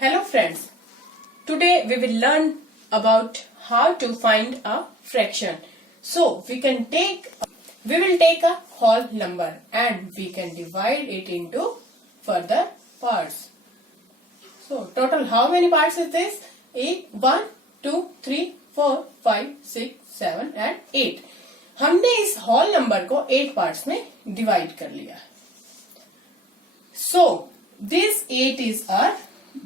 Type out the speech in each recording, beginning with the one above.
Hello friends, today we will learn about how to find a fraction. So we will take a whole number and we can divide it into further parts. So total how many parts is this? 1, 2, 3, 4, 5, 6, 7 and 8. हमने इस whole number को 8 parts में divide कर लिया. So this 8 is our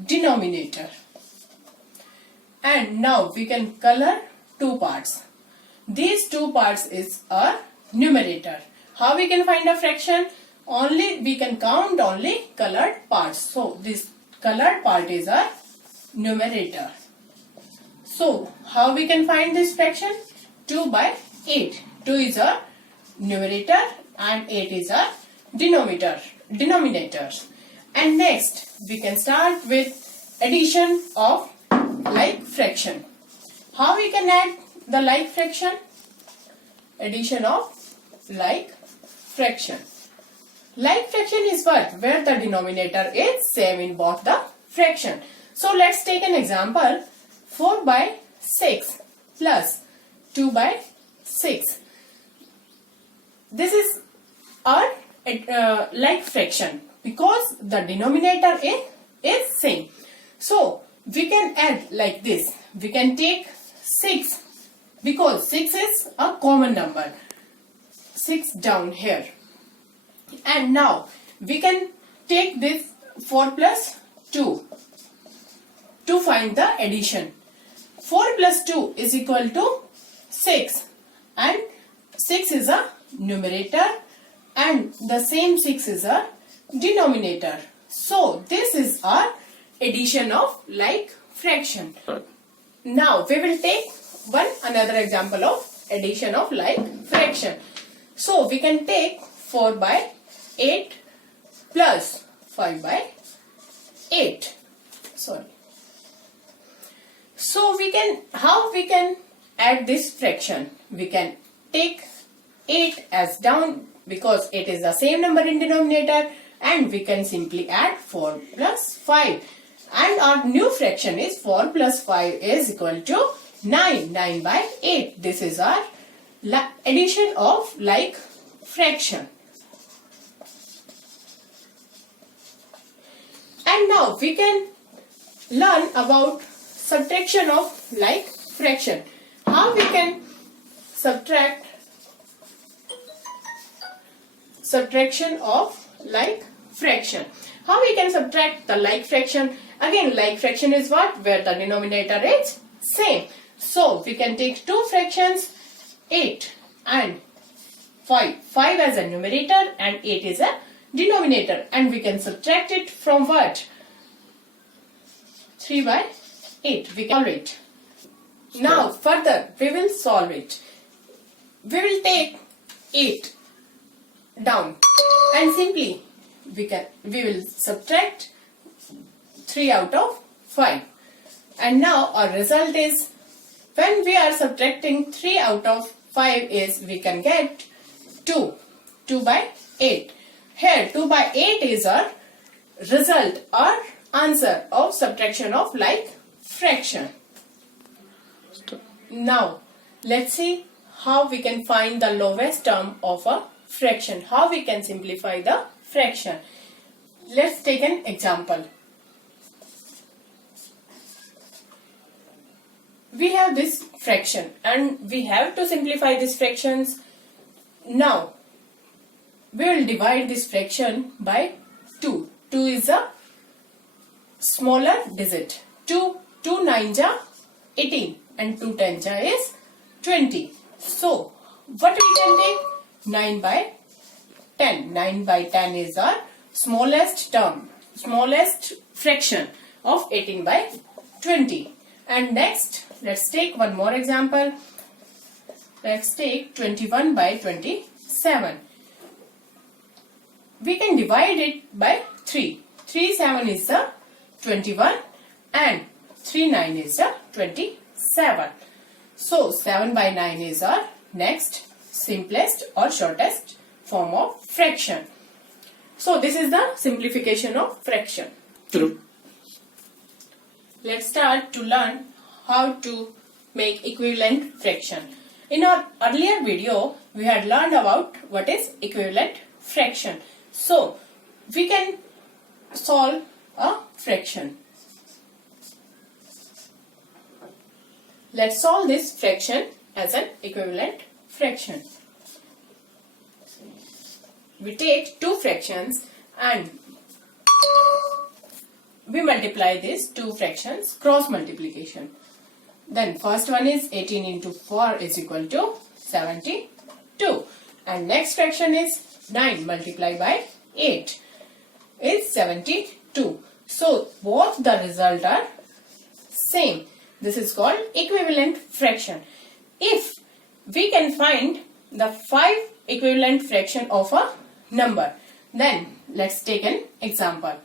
denominator. And now we can color two parts. These two parts is our numerator. How we can find a fraction? Only we can count only colored parts. So this colored part is our numerator. So how we can find this fraction? 2 by 8. 2 is our numerator and 8 is our denominators. And next we can start with addition of like fraction. How we can add the like fraction? Addition of like fraction. Like fraction is what? Where the denominator is same in both the fraction. So let's take an example. 4 by 6 plus 2 by 6. This is our like fraction because the denominator is same. So we can add like this. We can take 6 because 6 is a common number. 6 down here. And now we can take this 4 plus 2 to find the addition. 4 plus 2 is equal to 6 and 6 is a numerator and the same 6 is a denominator. So this is our addition of like fraction. Now we will take another example of addition of like fraction. So we can take 4 by 8 plus 5 by 8. Sorry. So how we can add this fraction? We can take 8 as down because it is the same number in denominator and we can simply add 4 plus 5. And our new fraction is 4 plus 5 is equal to 9. 9 by 8. This is our addition of like fraction. And now we can learn about subtraction of like fraction. How we can subtraction of like fraction. How we can subtract the like fraction? Again, like fraction is what? Where the denominator is same. So we can take two fractions, 8 and 5. 5 as a numerator and 8 is a denominator. And we can subtract it from what? 3 by 8. We can solve it. Now further we will solve it. We will take 8 down and simply we will subtract 3 out of 5. And now our result is when we are subtracting 3 out of 5 is we can get 2. 2 by 8. Here 2 by 8 is our result or answer of subtraction of like fraction. Now let's see how we can find the lowest term of a fraction. How we can simplify the fraction. Let's take an example. We have this fraction and we have to simplify these fractions. Now we will divide this fraction by 2. 2 is a smaller digit. 2 9 ja 18 and 2 10 ja is 20. So what we can take? 9 by 10. 9 by 10 is our smallest term, smallest fraction of 18 by 20. And next, let's take one more example. Let's take 21 by 27. We can divide it by 3. 3 7 is the 21 and 3 9 is the 27. So 7 by 9 is our next simplest or shortest form of fraction. So this is the simplification of fraction. True. let's start to learn how to make equivalent fraction. In our earlier video, we had learned about what is equivalent fraction. So, we can solve a fraction. Let's solve this fraction as an equivalent fraction. We take two fractions and we multiply these two fractions, cross multiplication. Then first one is 18 into 4 is equal to 72. And next fraction is 9 multiplied by 8 is 72. So both the result are same. This is called equivalent fraction. If we can find the 5 equivalent fraction of a number, then let's take an example.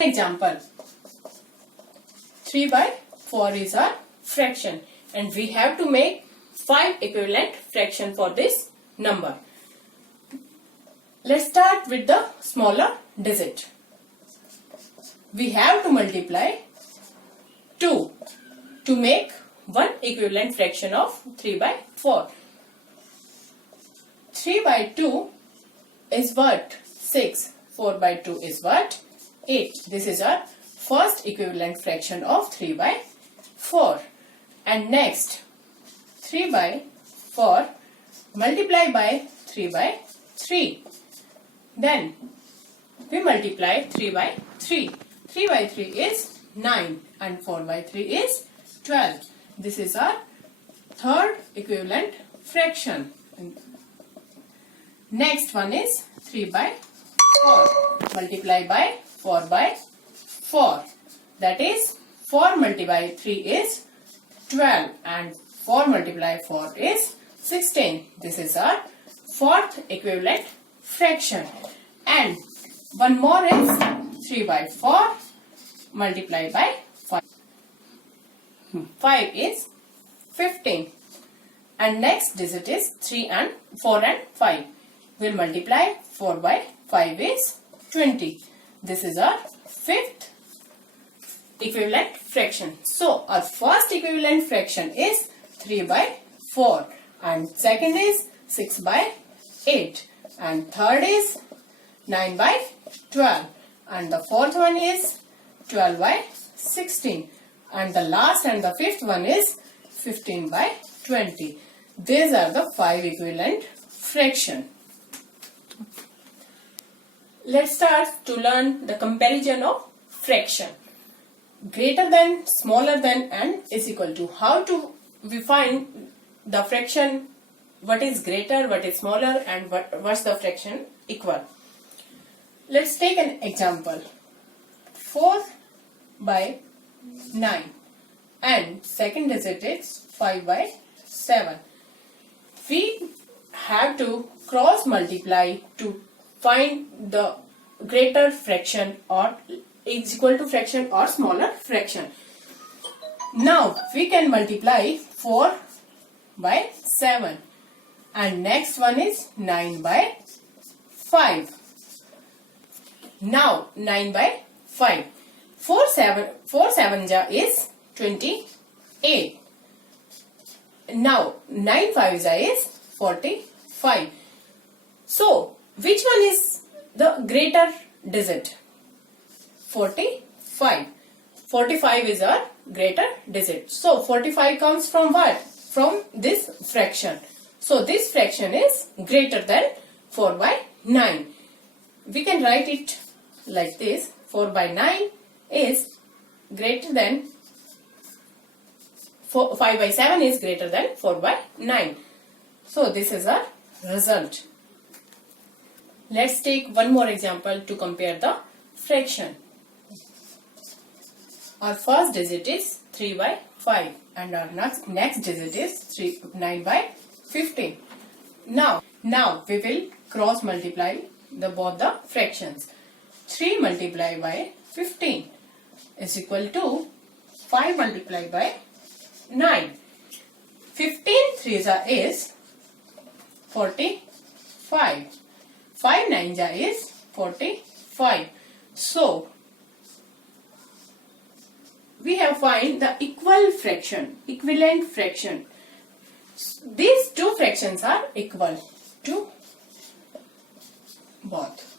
Example 3 by 4 is our fraction and we have to make 5 equivalent fraction for this number. Let's start with the smaller digit. We have to multiply 2 to make one equivalent fraction of 3 by 4. 3 by 2 is what? 6. 4 by 2 is what? 8. This is our first equivalent fraction of 3 by 4. And next, 3 by 4 multiply by 3 by 3. Then, we multiply 3 by 3. 3 by 3 is 9 and 4 by 3 is 12. This is our third equivalent fraction. Next one is 3 by 4. Multiply by 4 by 4. That is 4 multiplied by 3 is 12 and 4 multiplied by 4 is 16. This is our fourth equivalent fraction. And one more is 3 by 4 multiplied by 5. 5 is 15. And next digit is 3 and 4 and 5. We'll multiply 4 by 5 is 20. This is our fifth equivalent fraction. So, our first equivalent fraction is 3 by 4 and second is 6 by 8 and third is 9 by 12 and the fourth one is 12 by 16 and the last and the fifth one is 15 by 20. These are the 5 equivalent fraction. Let's start to learn the comparison of fraction. Greater than, smaller than and is equal to. How to we find the fraction, what is greater, what is smaller and what's the fraction equal. Let's take an example. 4 by 9 and second digit is 5 by 7. We have to cross multiply to find the greater fraction or is equal to fraction or smaller fraction. Now we can multiply 4 by 7 and next one is 9 by 5. Now 9 by 5. 4 7 ja is 28. Now 9 5 ja is 45. So which one is the greater digit? 45. 45 is our greater digit. So 45 comes from what? From this fraction. So this fraction is greater than 4 by 9. We can write it like this. 4 by 9 is greater than 5 by 7 is greater than 4 by 9. So this is our result. Let's take one more example to compare the fraction. Our first digit is 3 by 5 and our next digit is 9 by 15. Now we will cross multiply both the fractions. 3 multiplied by 15 is equal to 5 multiplied by 9. 15 3s is 45. 5 9s is 45. So we have find the equivalent fraction. These two fractions are equal to both.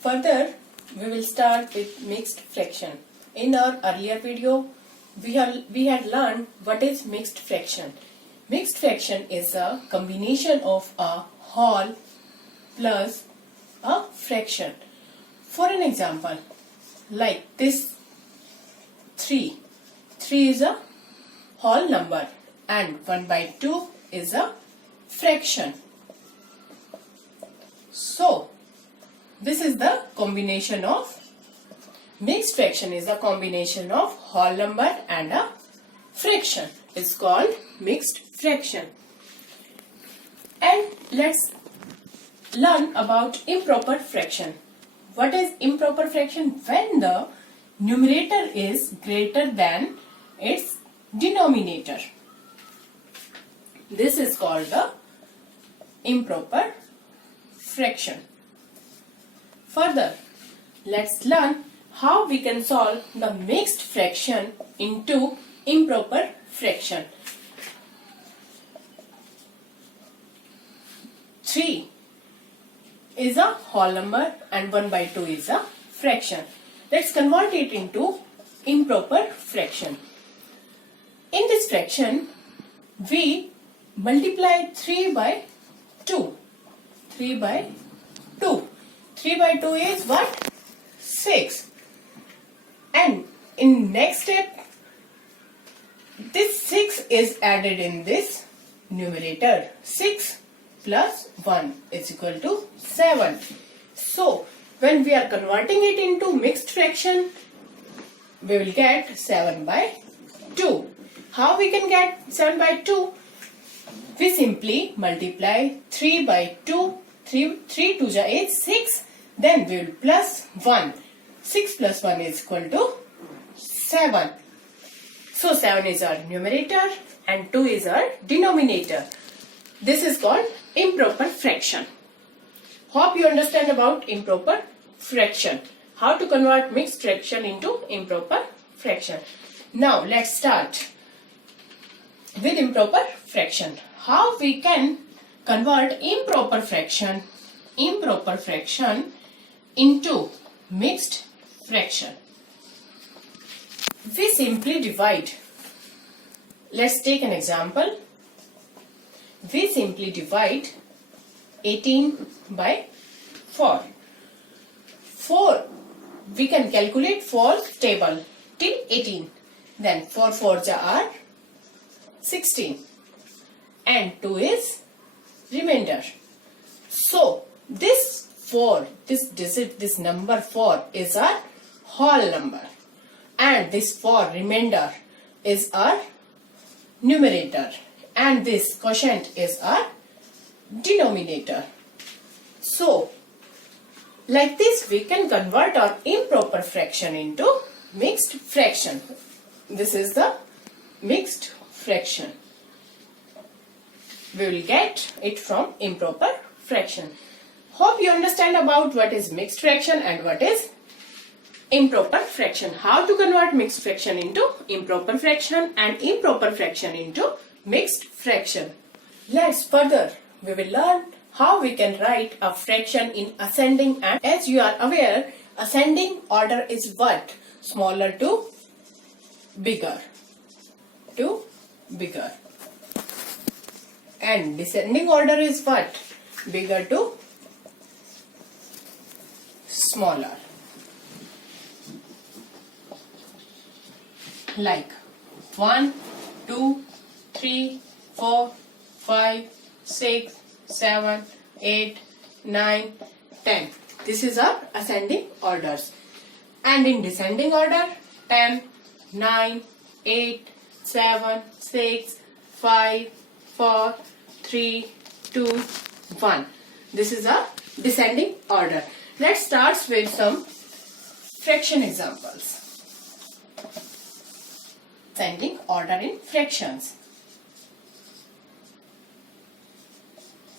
Further, we will start with mixed fraction. In our earlier video, we had learned what is mixed fraction. Mixed fraction is a combination of a whole plus a fraction. For an example, like this 3. 3 is a whole number and 1 by 2 is a fraction. So, this is the combination of mixed fraction is a combination of whole number and a fraction. It's called mixed fraction. And let's learn about improper fraction. What is improper fraction? When the numerator is greater than its denominator. This is called the improper fraction. Further, let's learn how we can solve the mixed fraction into improper fraction. 3 is a whole number and 1 by 2 is a fraction. Let's convert it into improper fraction. In this fraction, we multiply 3 by 2. 3 by 2. 3 by 2 is what? 6. And in next step, this 6 is added in this numerator. 6 plus 1 is equal to 7. So, when we are converting it into mixed fraction, we will get 7 by 2. How we can get 7 by 2? We simply multiply 3 by 2. 3 2 is 6. Then we will plus 1. 6 plus 1 is equal to 7. So 7 is our numerator and 2 is our denominator. This is called improper fraction. Hope you understand about improper fraction. How to convert mixed fraction into improper fraction. Now let's start with improper fraction. How we can convert improper fraction into mixed fraction. We simply divide. Let's take an example. We simply divide 18 by 4. 4, we can calculate 4 table till 18. Then 4 4s are 16. And 2 is remainder. So, this 4, this number 4 is our whole number. And this 4 remainder is our numerator. And this quotient is our denominator. So, like this we can convert our improper fraction into mixed fraction. This is the mixed fraction. We will get it from improper fraction. Hope you understand about what is mixed fraction and what is improper fraction. How to convert mixed fraction into improper fraction and improper fraction into mixed fraction. Let's further, we will learn how we can write a fraction in ascending, and as you are aware, ascending order is what? Smaller to bigger. And descending order is what? Bigger to smaller. Like 1, 2, 3, 4, 5, 6, 7, 8, 9, 10. This is our ascending orders. And in descending order, 10, 9, 8, 7, 6, 5, 4, 3, 2, 1. This is a descending order. Let's start with some fraction examples. Ascending order in fractions. 1 by 2 is 1. 2 by 2 is 2. 3 by 2 is 3. 4 by 2 is 4. 5 by 2 is 5. 6 by 2 is 6. 7 by 2 is 7. 8 by 2 is 8. 9 by 2 is 9. 10 by 2 is 10. This is our descending order. Let's start with some fraction examples. Ascending order in fractions.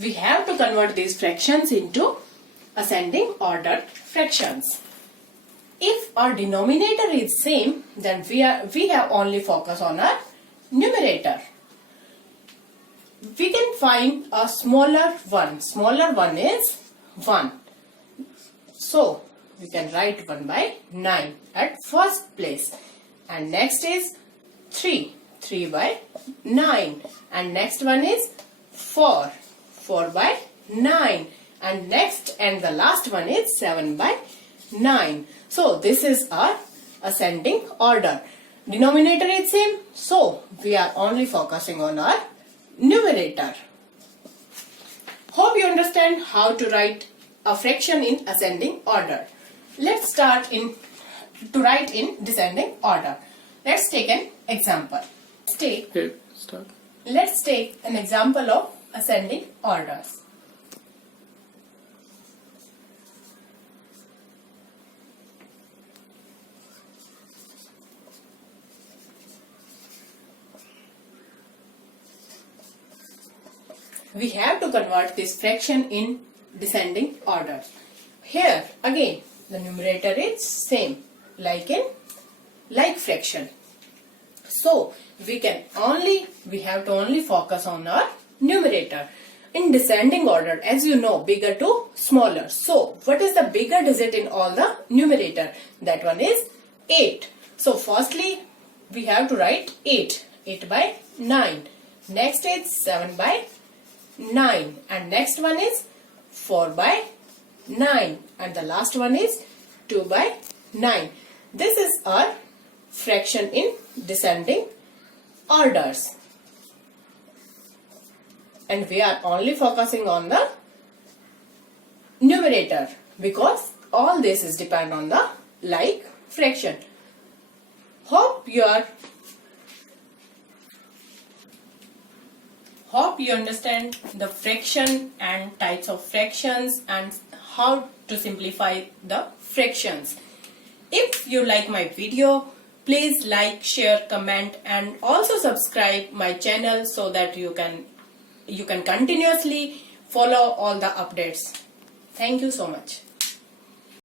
we have to convert these fractions into ascending order fractions. If our denominator is same, then we have only focus on our numerator. We can find a smaller one. Smaller one is 1. So we can write 1 by 9 at first place. And next is 3. 3 by 9. And next one is 4. 4 by 9. And next and the last one is 7 by 9. So this is our ascending order. Denominator is same, so we are only focusing on our numerator. Hope you understand how to write a fraction in ascending order. Let's start to write in descending order. Let's take an example. Let's take an example of ascending orders. We have to convert this fraction in descending order. Here again the numerator is same like in like fraction. So we have to only focus on our numerator. In descending order, as you know, bigger to smaller. So what is the bigger digit in all the numerator? That one is 8. So firstly we have to write 8. 8 by 9. Next is 7 by 9. And next one is 4 by 9. And the last one is 2 by 9. This is our fraction in descending orders. And we are only focusing on the numerator because all this is depend on the like fraction. Hope you understand the fraction and types of fractions and how to simplify the fractions. If you like my video, please like, share, comment and also subscribe my channel so that you can continuously follow all the updates. Thank you so much.